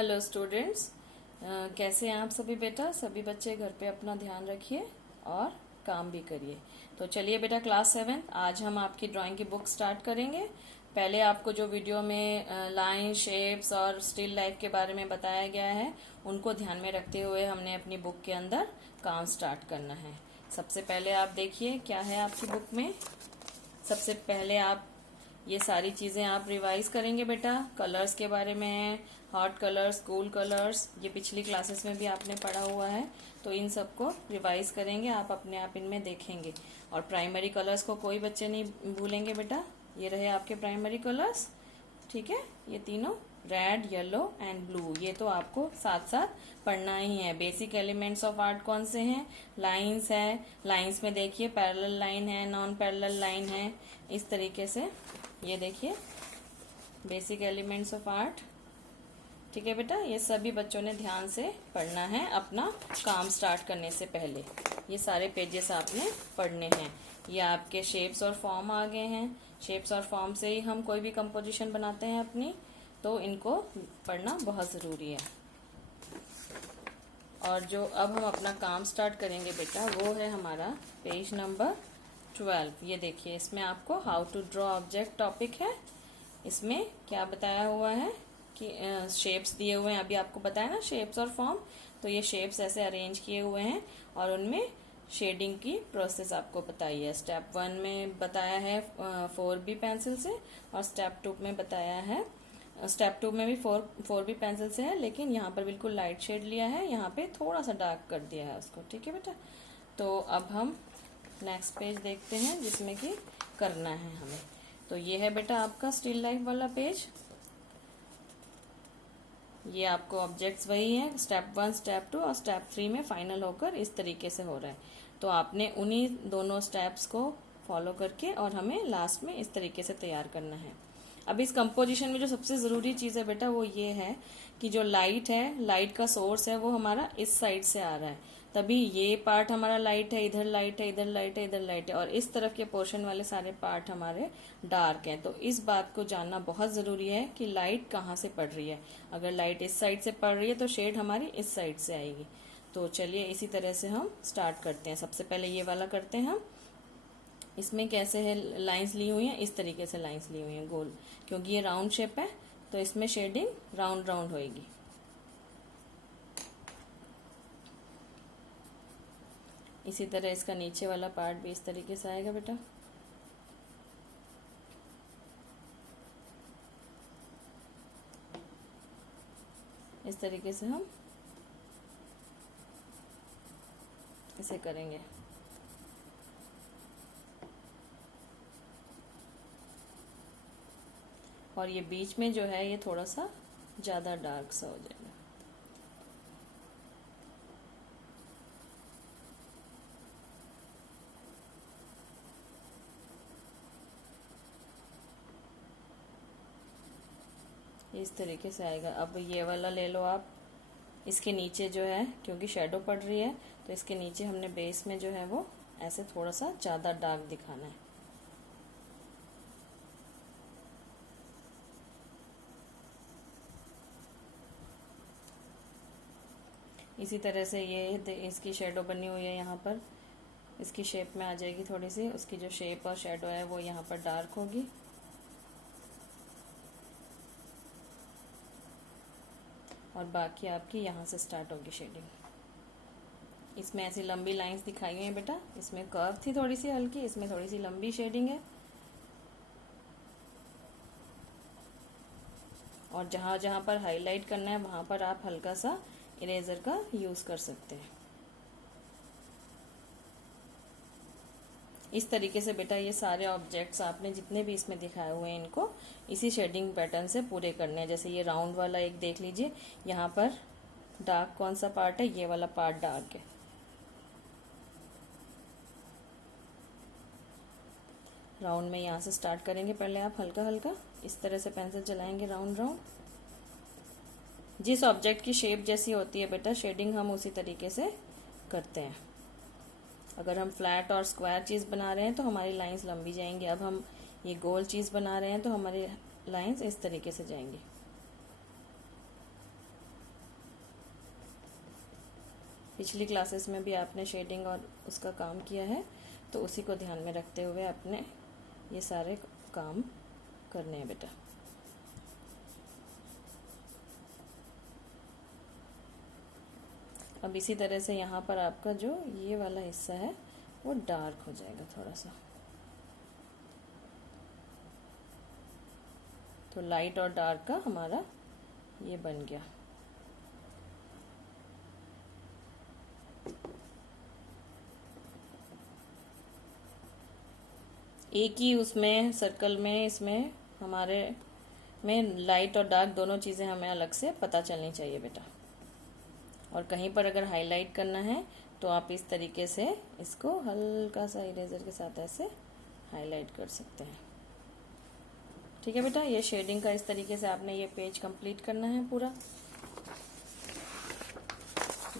Hello students, कैसे हैं आप सभी बेटा। सभी बच्चे घर पे अपना ध्यान रखिए और काम भी करिए। तो चलिए बेटा, क्लास 7 आज हम आपकी ड्राइंग की बुक स्टार्ट करेंगे। पहले आपको जो वीडियो में लाइन, शेप्स और स्टिल लाइफ के बारे में बताया गया है, उनको ध्यान में रखते हुए हमने अपनी बुक के अंदर काम स्टार्ट करना है। सबसे पहले आप देखिए क्या है आपकी बुक में। सबसे पहले आप ये सारी चीजें आप रिवाइज करेंगे बेटा। कलर्स के बारे में है, हॉट कलर्स, कूल कलर्स, ये पिछली क्लासेस में भी आपने पढ़ा हुआ है। तो इन सबको रिवाइज करेंगे आप, अपने आप इनमें देखेंगे। और प्राइमरी कलर्स को कोई बच्चे नहीं भूलेंगे बेटा। ये रहे आपके प्राइमरी कलर्स, ठीक है। ये तीनों रेड, येलो एंड ब्लू, ये तो आपको साथ साथ पढ़ना ही है। बेसिक एलिमेंट्स ऑफ आर्ट कौन से हैं? लाइंस है, लाइंस में देखिए पैरेलल लाइन है, नॉन पैरेलल लाइन है, इस तरीके से। ये देखिए बेसिक एलिमेंट्स ऑफ आर्ट, ठीक है बेटा। ये सभी बच्चों ने ध्यान से पढ़ना है अपना काम स्टार्ट करने से पहले। ये सारे पेजेस आपने पढ़ने हैं। ये आपके शेप्स और फॉर्म आ गए हैं। शेप्स और फॉर्म से ही हम कोई भी कंपोजिशन बनाते हैं अपनी, तो इनको पढ़ना बहुत ज़रूरी है। और जो अब हम अपना काम स्टार्ट करेंगे बेटा, वो है हमारा पेज नंबर 12। ये देखिए, इसमें आपको how to draw object topic है। इसमें क्या बताया हुआ है कि शेप्स दिए हुए हैं। अभी आपको बताया ना शेप्स और फॉर्म, तो ये शेप्स ऐसे अरेंज किए हुए हैं और उनमें शेडिंग की प्रोसेस आपको बताई है। स्टेप 1 में बताया है 4B पेंसिल से, और स्टेप 2 में बताया है, स्टेप 2 में भी 4B पेंसिल से है, लेकिन यहाँ पर बिल्कुल लाइट शेड लिया है, यहाँ पे थोड़ा सा डार्क कर दिया है उसको, ठीक है बेटा। तो अब हम नेक्स्ट पेज देखते हैं जिसमें कि करना है हमें। तो ये है बेटा आपका स्टिल लाइफ वाला पेज। ये आपको ऑब्जेक्ट्स वही है, स्टेप 1, स्टेप 2 और स्टेप 3 में फाइनल होकर इस तरीके से हो रहा है। तो आपने उन्हीं दोनों स्टेप्स को फॉलो करके और हमें लास्ट में इस तरीके से तैयार करना है। अब इस कंपोजिशन में जो सबसे ज़रूरी चीज़ है बेटा, वो ये है कि जो लाइट है, लाइट का सोर्स है, वो हमारा इस साइड से आ रहा है। तभी ये पार्ट हमारा लाइट है, इधर लाइट है, इधर लाइट है, इधर लाइट है, और इस तरफ के पोर्शन वाले सारे पार्ट हमारे डार्क हैं। तो इस बात को जानना बहुत ज़रूरी है कि लाइट कहाँ से पड़ रही है। अगर लाइट इस साइड से पड़ रही है तो शेड हमारी इस साइड से आएगी। तो चलिए इसी तरह से हम स्टार्ट करते हैं। सबसे पहले ये वाला करते हैं हम। इसमें कैसे है, लाइंस ली हुई हैं, इस तरीके से लाइंस ली हुई हैं गोल, क्योंकि ये राउंड शेप है तो इसमें शेडिंग राउंड राउंड होएगी। इसी तरह इसका नीचे वाला पार्ट भी इस तरीके से आएगा बेटा। इस तरीके से हम इसे करेंगे। और ये बीच में जो है ये थोड़ा सा ज़्यादा डार्क सा हो जाएगा। इस तरीके से आएगा। अब ये वाला ले लो आप। इसके नीचे जो है, क्योंकि शेडो पड़ रही है, तो इसके नीचे हमने बेस में जो है वो ऐसे थोड़ा सा ज़्यादा डार्क दिखाना है। इसी तरह से ये इसकी शेडो बनी हुई है, यहाँ पर इसकी शेप में आ जाएगी थोड़ी सी। उसकी जो शेप और शेडो है वो यहाँ पर डार्क होगी। और बाकी आपकी यहाँ से स्टार्ट होगी शेडिंग। इसमें ऐसी लंबी लाइंस दिखाई हुई हैं बेटा। इसमें कर्व थी थोड़ी सी हल्की, इसमें थोड़ी सी लंबी शेडिंग है। और जहाँ जहाँ पर हाईलाइट करना है वहाँ पर आप हल्का सा इरेजर का यूज़ कर सकते हैं। इस तरीके से बेटा ये सारे ऑब्जेक्ट्स आपने जितने भी इसमें दिखाए हुए हैं, इनको इसी शेडिंग पैटर्न से पूरे करने हैं। जैसे ये राउंड वाला एक देख लीजिए, यहाँ पर डार्क कौन सा पार्ट है, ये वाला पार्ट डार्क है। राउंड में यहाँ से स्टार्ट करेंगे पहले आप हल्का हल्का, इस तरह से पेंसिल चलाएंगे राउंड राउंड। जिस ऑब्जेक्ट की शेप जैसी होती है बेटा, शेडिंग हम उसी तरीके से करते हैं। अगर हम फ्लैट और स्क्वायर चीज़ बना रहे हैं तो हमारी लाइंस लंबी जाएंगी। अब हम ये गोल चीज़ बना रहे हैं तो हमारी लाइंस इस तरीके से जाएंगी। पिछली क्लासेस में भी आपने शेडिंग और उसका काम किया है, तो उसी को ध्यान में रखते हुए अपने ये सारे काम करने हैं बेटा। अब इसी तरह से यहाँ पर आपका जो ये वाला हिस्सा है वो डार्क हो जाएगा थोड़ा सा, तो लाइट और डार्क का हमारा ये बन गया। एक ही उसमें सर्कल में इसमें हमारे में लाइट और डार्क दोनों चीज़ें हमें अलग से पता चलनी चाहिए बेटा। और कहीं पर अगर हाईलाइट करना है तो आप इस तरीके से इसको हल्का सा इरेजर के साथ ऐसे हाईलाइट कर सकते हैं। ठीक है बेटा, ये शेडिंग का इस तरीके से आपने ये पेज कंप्लीट करना है पूरा।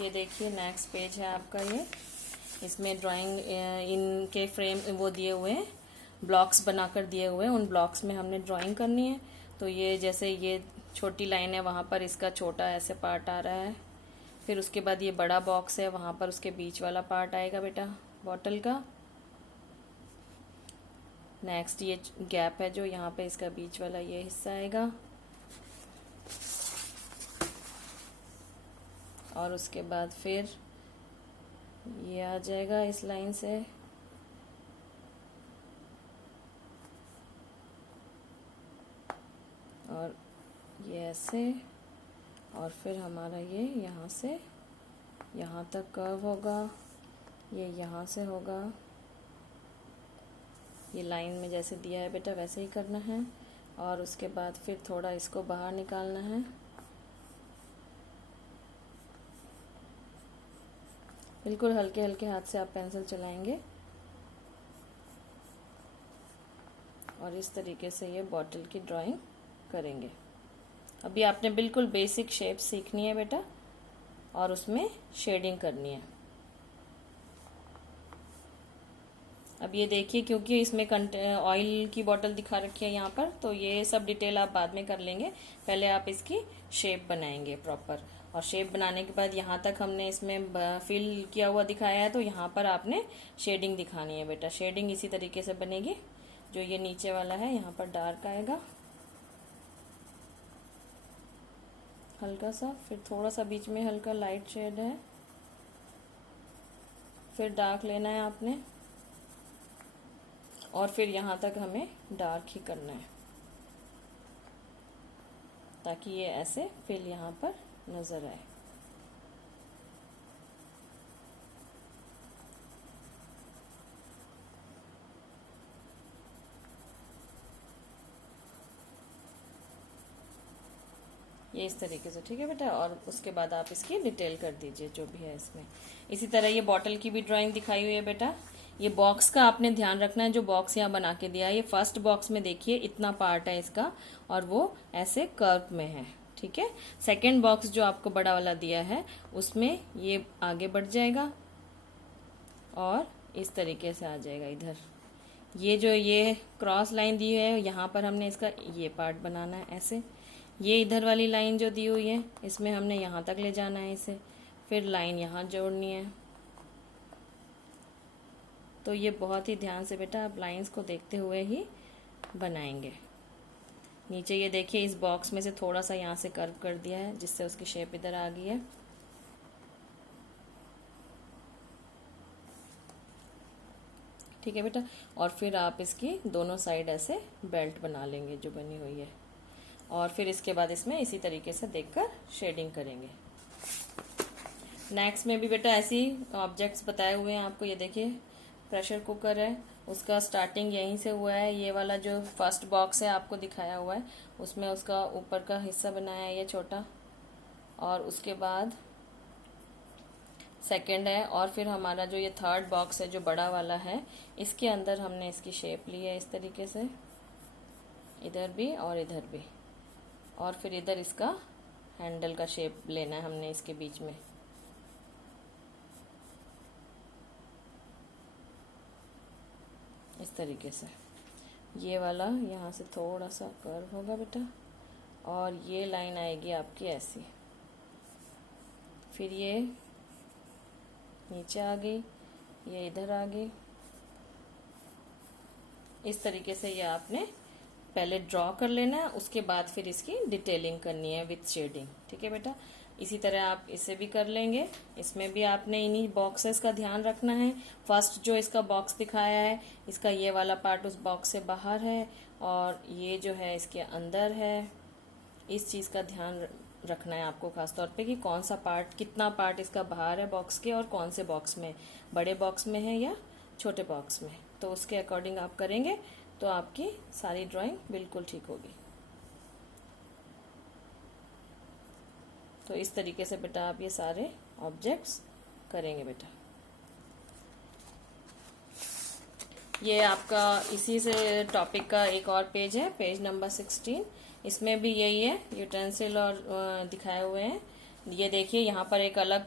ये देखिए नेक्स्ट पेज है आपका ये। इसमें ड्राइंग इनके फ्रेम वो दिए हुए हैं, ब्लॉक्स बनाकर दिए हुए हैं, उन ब्लॉक्स में हमने ड्राइंग करनी है। तो ये जैसे ये छोटी लाइन है वहाँ पर इसका छोटा ऐसे पार्ट आ रहा है, फिर उसके बाद ये बड़ा बॉक्स है वहाँ पर उसके बीच वाला पार्ट आएगा बेटा बॉटल का। नेक्स्ट ये गैप है जो यहाँ पे इसका बीच वाला ये हिस्सा आएगा, और उसके बाद फिर ये आ जाएगा इस लाइन से, और ये ऐसे, और फिर हमारा ये यहाँ से यहाँ तक कर्व होगा, ये यहाँ से होगा। ये लाइन में जैसे दिया है बेटा वैसे ही करना है, और उसके बाद फिर थोड़ा इसको बाहर निकालना है। बिल्कुल हल्के हल्के हाथ से आप पेंसिल चलाएंगे, और इस तरीके से ये बॉटल की ड्राइंग करेंगे। अभी आपने बिल्कुल बेसिक शेप सीखनी है बेटा, और उसमें शेडिंग करनी है। अब ये देखिए, क्योंकि इसमें ऑयल की बोतल दिखा रखी है यहाँ पर, तो ये सब डिटेल आप बाद में कर लेंगे। पहले आप इसकी शेप बनाएंगे प्रॉपर, और शेप बनाने के बाद यहाँ तक हमने इसमें फिल किया हुआ दिखाया है, तो यहाँ पर आपने शेडिंग दिखानी है बेटा। शेडिंग इसी तरीके से बनेगी। जो ये नीचे वाला है यहाँ पर डार्क आएगा हल्का सा, फिर थोड़ा सा बीच में हल्का लाइट शेड है, फिर डार्क लेना है आपने, और फिर यहाँ तक हमें डार्क ही करना है, ताकि ये ऐसे फिल यहाँ पर नज़र आए। ये इस तरीके से, ठीक है बेटा। और उसके बाद आप इसकी डिटेल कर दीजिए जो भी है इसमें। इसी तरह ये बॉटल की भी ड्राइंग दिखाई हुई है बेटा। ये बॉक्स का आपने ध्यान रखना है, जो बॉक्स यहाँ बना के दिया है, ये फर्स्ट बॉक्स में देखिए इतना पार्ट है इसका, और वो ऐसे कर्व में है, ठीक है। सेकेंड बॉक्स जो आपको बड़ा वाला दिया है उसमें ये आगे बढ़ जाएगा और इस तरीके से आ जाएगा इधर। ये जो ये क्रॉस लाइन दी है यहाँ पर हमने इसका ये पार्ट बनाना है ऐसे। ये इधर वाली लाइन जो दी हुई है इसमें हमने यहाँ तक ले जाना है इसे, फिर लाइन यहाँ जोड़नी है। तो ये बहुत ही ध्यान से बेटा आप लाइंस को देखते हुए ही बनाएंगे। नीचे ये देखिए इस बॉक्स में से थोड़ा सा यहाँ से कर्व कर दिया है, जिससे उसकी शेप इधर आ गई है। ठीक है बेटा। और फिर आप इसकी दोनों साइड ऐसे बेल्ट बना लेंगे जो बनी हुई है, और फिर इसके बाद इसमें इसी तरीके से देखकर शेडिंग करेंगे। नेक्स्ट में भी बेटा ऐसी ऑब्जेक्ट्स बताए हुए हैं आपको। ये देखिए प्रेशर कुकर है, उसका स्टार्टिंग यहीं से हुआ है। ये वाला जो फर्स्ट बॉक्स है आपको दिखाया हुआ है उसमें उसका ऊपर का हिस्सा बनाया है ये छोटा, और उसके बाद सेकंड है, और फिर हमारा जो ये थर्ड बॉक्स है जो बड़ा वाला है, इसके अंदर हमने इसकी शेप ली है इस तरीके से, इधर भी और इधर भी, और फिर इधर इसका हैंडल का शेप लेना है हमने इसके बीच में। इस तरीके से ये वाला यहाँ से थोड़ा सा कर्व होगा बेटा, और ये लाइन आएगी आपकी ऐसी। फिर ये नीचे आ गई, ये इधर आ गई। इस तरीके से ये आपने पहले ड्रॉ कर लेना है, उसके बाद फिर इसकी डिटेलिंग करनी है विथ शेडिंग। ठीक है बेटा, इसी तरह आप इसे भी कर लेंगे। इसमें भी आपने इन्हीं बॉक्सेस का ध्यान रखना है। फर्स्ट जो इसका बॉक्स दिखाया है, इसका ये वाला पार्ट उस बॉक्स से बाहर है और ये जो है इसके अंदर है। इस चीज़ का ध्यान रखना है आपको खास तौर पे कि कौन सा पार्ट, कितना पार्ट इसका बाहर है बॉक्स के और कौन से बॉक्स में, बड़े बॉक्स में है या छोटे बॉक्स में। तो उसके अकॉर्डिंग आप करेंगे तो आपकी सारी ड्राइंग बिल्कुल ठीक होगी। तो इस तरीके से बेटा आप ये सारे ऑब्जेक्ट्स करेंगे बेटा। ये आपका इसी से टॉपिक का एक और पेज है, पेज नंबर 16। इसमें भी यही है, यूटेंसिल और दिखाए हुए हैं। ये देखिए यहाँ पर एक अलग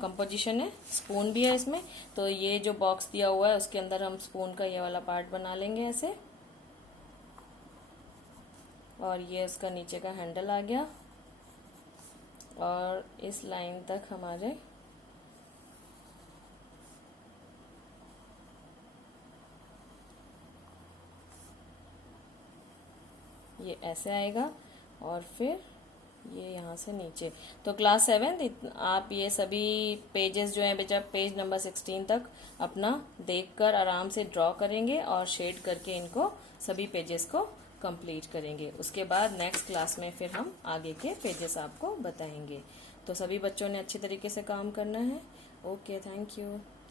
कंपोजिशन है, स्पून भी है इसमें। तो ये जो बॉक्स दिया हुआ है उसके अंदर हम स्पून का ये वाला पार्ट बना लेंगे ऐसे। और ये उसका नीचे का हैंडल आ गया और इस लाइन तक हमारे ये ऐसे आएगा और फिर ये यहाँ से नीचे। तो क्लास 7 आप ये सभी पेजेस जो हैं बेटा, पेज नंबर 16 तक अपना देखकर आराम से ड्रॉ करेंगे और शेड करके इनको सभी पेजेस को कंप्लीट करेंगे। उसके बाद नेक्स्ट क्लास में फिर हम आगे के पेजेस आपको बताएंगे। तो सभी बच्चों ने अच्छी तरीके से काम करना है। Okay, thank you.